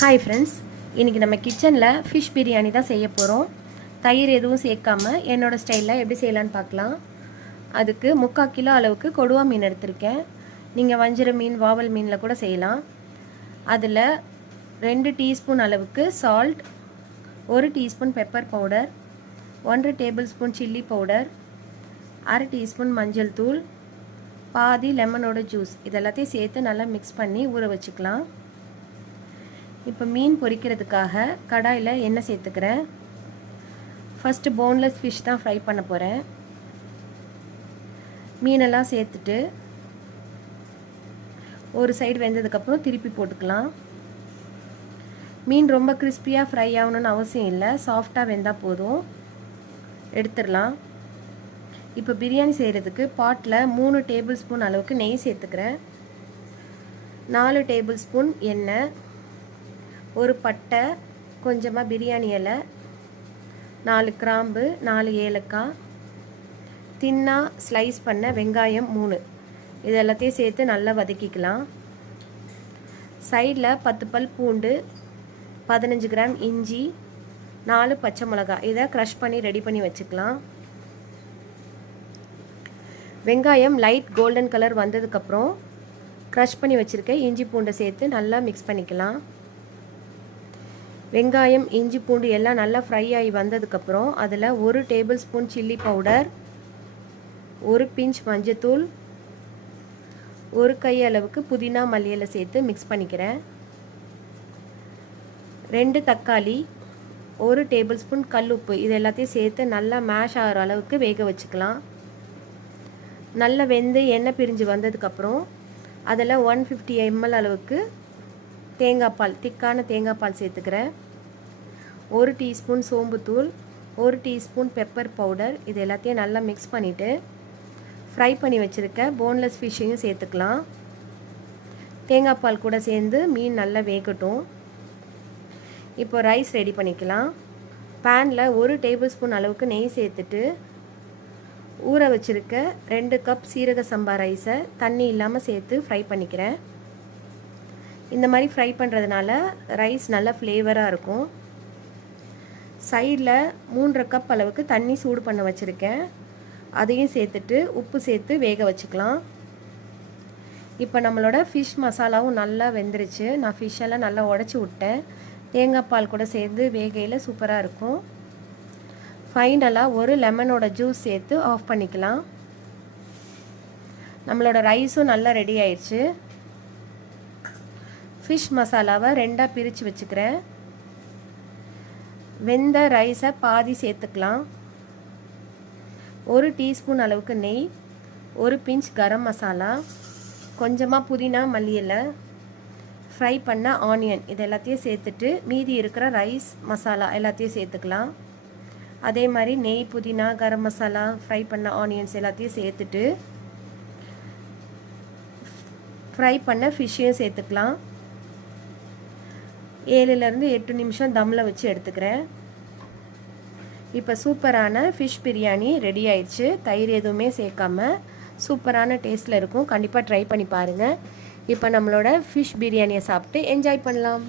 Hi friends, இன்றைக்கி நம்ம கிச்சனில் ஃபிஷ் பிரியாணி தான் செய்ய போகிறோம். தயிர் எதுவும் சேர்க்காமல் என்னோடய ஸ்டைலில் எப்படி செய்யலான்னு பார்க்கலாம். அதுக்கு 3/4 கிலோ அளவுக்கு கொடுவா மீன் எடுத்திருக்கேன். நீங்கள் வஞ்சிர மீன், வாவல் மீனில் கூட செய்யலாம். அதில் 2 டீஸ்பூன் அளவுக்கு salt, 1 teaspoon pepper powder, 1 tablespoon chilli powder, 1/2 teaspoon மஞ்சள் தூள், பாதி லெமனோட ஜூஸ் இதெல்லாத்தையும் சேர்த்து நல்லா மிக்ஸ் பண்ணி ஊற வச்சுக்கலாம். இப்போ மீன் பொரிக்கிறதுக்காக கடாயில் எண்ணெய் சேர்த்துக்கிறேன். ஃபஸ்ட்டு போன்லெஸ் ஃபிஷ் தான் ஃப்ரை பண்ண போகிறேன். மீனெல்லாம் சேர்த்துட்டு ஒரு சைடு வெந்ததுக்கப்புறம் திருப்பி போட்டுக்கலாம். மீன் ரொம்ப கிறிஸ்பியாக ஃப்ரை ஆகணும்னு அவசியம் இல்லை, சாஃப்டாக வெந்தால் போதும். எடுத்துடலாம். இப்போ பிரியாணி செய்கிறதுக்கு பாட்டில் 3 டேபிள் ஸ்பூன் அளவுக்கு நெய் சேர்த்துக்கிறேன். 4 டேபிள் ஸ்பூன் எண்ணெய், ஒரு பட்டை, கொஞ்சமாக பிரியாணி இலை, 4 கிராம்பு, 4 ஏலக்காய், தின்னாக ஸ்லைஸ் பண்ண வெங்காயம் 3 இது எல்லாத்தையும் சேர்த்து நல்லா வதக்கிக்கலாம். சைடில் 10 பல் பூண்டு, 15 கிராம் இஞ்சி, 4 பச்சை மிளகாய் இதை க்ரஷ் பண்ணி ரெடி பண்ணி வச்சுக்கலாம். வெங்காயம் லைட் கோல்டன் கலர் வந்ததுக்கப்புறம் க்ரஷ் பண்ணி வச்சுருக்க இஞ்சி பூண்டை சேர்த்து நல்லா மிக்ஸ் பண்ணிக்கலாம். வெங்காயம், இஞ்சி பூண்டு எல்லாம் நல்லா ஃப்ரை ஆகி வந்ததுக்கப்புறம் அதில் 1 tablespoon chilli powder, 1 pinch மஞ்சத்தூள், 1 கை அளவுக்கு புதினா மல்லியில சேர்த்து மிக்ஸ் பண்ணிக்கிறேன். 2 தக்காளி, 1 டேபிள் ஸ்பூன் கல்லுப்பு இது எல்லாத்தையும் சேர்த்து நல்லா மேஷ் ஆகிற அளவுக்கு வேக வச்சுக்கலாம். நல்லா வெந்து எண்ணெய் பிரிஞ்சு வந்ததுக்கப்புறம் அதில் 150 ml அளவுக்கு தேங்காய் பால், திக்கான தேங்காய் பால் சேர்த்துக்கிறேன். 1 டீஸ்பூன் சோம்புத்தூள், 1 டீஸ்பூன் பெப்பர் பவுடர் இது எல்லாத்தையும் நல்லா மிக்ஸ் பண்ணிவிட்டு ஃப்ரை பண்ணி வச்சுருக்க போன்லெஸ் ஃபிஷ்ஷையும் சேர்த்துக்கலாம். தேங்காய் பால் கூட சேர்ந்து மீன் நல்லா வேகட்டும். இப்போ ரைஸ் ரெடி பண்ணிக்கலாம். பேனில் 1 டேபிள் ஸ்பூன் அளவுக்கு நெய் சேர்த்துட்டு ஊற வச்சுருக்க 2 கப் சீரக சம்பா ரைஸை தண்ணி இல்லாமல் சேர்த்து ஃப்ரை பண்ணிக்கிறேன். இந்த மாதிரி ஃப்ரை பண்ணுறதுனால ரைஸ் நல்லா ஃப்ளேவராக இருக்கும். சைடில் 3/2 கப் அளவுக்கு தண்ணி சூடு பண்ண வச்சுருக்கேன். அதையும் சேர்த்துட்டு உப்பு சேர்த்து வேக வச்சுக்கலாம். இப்போ நம்மளோட ஃபிஷ் மசாலாவும் நல்லா வெந்துருச்சு. நான் ஃபிஷ்ஷெல்லாம் நல்லா உடச்சி விட்டேன். தேங்காய் பால் கூட சேர்ந்து வேகையில் சூப்பராக இருக்கும். ஃபைனலாக ஒரு லெமனோட ஜூஸ் சேர்த்து ஆஃப் பண்ணிக்கலாம். நம்மளோட ரைஸும் நல்லா ரெடி ஆயிடுச்சு. ஃபிஷ் மசாலாவை 2ஆக பிரித்து வச்சுக்கிறேன். வெந்த ரைஸை பாதி சேர்த்துக்கலாம். 1 டீஸ்பூன் அளவுக்கு நெய், 1 பிஞ்ச் கரம் மசாலா, கொஞ்சமாக புதினா மல்லி இலை, ஃப்ரை பண்ண ஆனியன் இது எல்லாத்தையும் சேர்த்துட்டு மீதி இருக்கிற ரைஸ் மசாலா எல்லாத்தையும் சேர்த்துக்கலாம். அதே மாதிரி நெய், புதினா, கரம் மசாலா, ஃப்ரை பண்ண ஆனியன்ஸ் எல்லாத்தையும் சேர்த்துட்டு ஃப்ரை பண்ண ஃபிஷ்ஷையும் சேர்த்துக்கலாம். 7லேருந்து 8 நிமிஷம் தம்மில் வச்சு எடுத்துக்கிறேன். இப்போ சூப்பரான ஃபிஷ் பிரியாணி ரெடி ஆயிடுச்சு. தயிர் எதுவுமே சேர்க்காம சூப்பரான டேஸ்ட்டில் இருக்கும். கண்டிப்பாக ட்ரை பண்ணி பாருங்கள். இப்போ நம்மளோட ஃபிஷ் பிரியாணியை சாப்பிட்டு என்ஜாய் பண்ணலாம்.